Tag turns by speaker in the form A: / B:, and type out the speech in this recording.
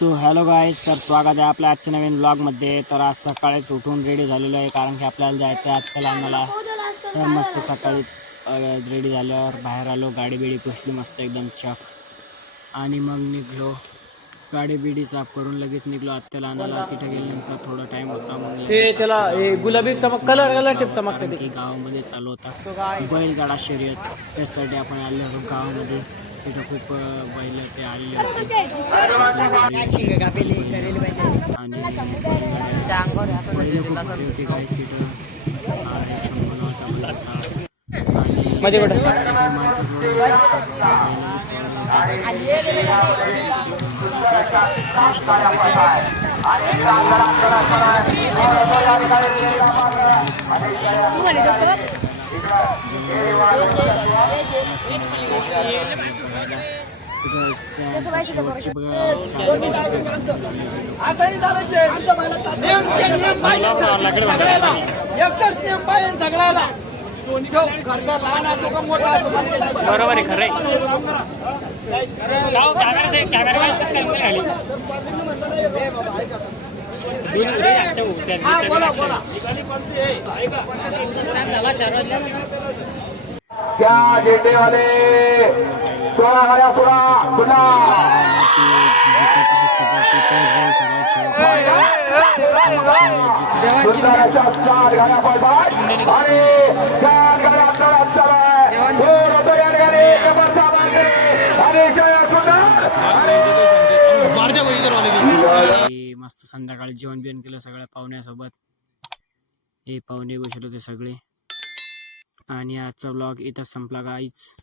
A: So hello guys तर स्वागत आहे आपल्या आजच्या नवीन ब्लॉगमध्ये तर आज सकाळीच उठून रेडी झालेलो आहे कारण की आपल्याला जायचं आहे आजकाल आम्हाला तर मस्त सकाळीच रेडी झाल्यावर बाहेर आलो गाडी बिडी पुसली मस्त एकदम चक आणि मग निघलो. गाडी बिडी साफ करून लगेच निघलो आत्याला आणायला. तिथे गेल्यानंतर थोडा टाइम होता मग
B: ते त्याला गुलाबी चमक कलर कलरचे चमकते
A: कारण
B: ते.
A: की गावामध्ये चालू होता. बैलगाडा शर्यत त्यासाठी आपण आलो गावामध्ये. तिथं खूप अं, बैल ते आलेले होते. आणि होती guys तिथं. आणि शंभर नावाचा बैल
C: एकच नियम पाहिजे सगळ्याला लहान असो का मोठा असो
B: बरोबर आहे खरं
C: हा बोला बोला.
D: त्या झेंडेवाले सोळा गाड्या पुरा पुन्हा चार गाड्या आणि चार गाड्या
A: मस्त संध्याकाळी जेवण बिवण केलं सगळ्या पाहुण्यासोबत. हे पाहुणे बसले होते सगळे. आणि आजचा ब्लॉग इथं संपला गाईच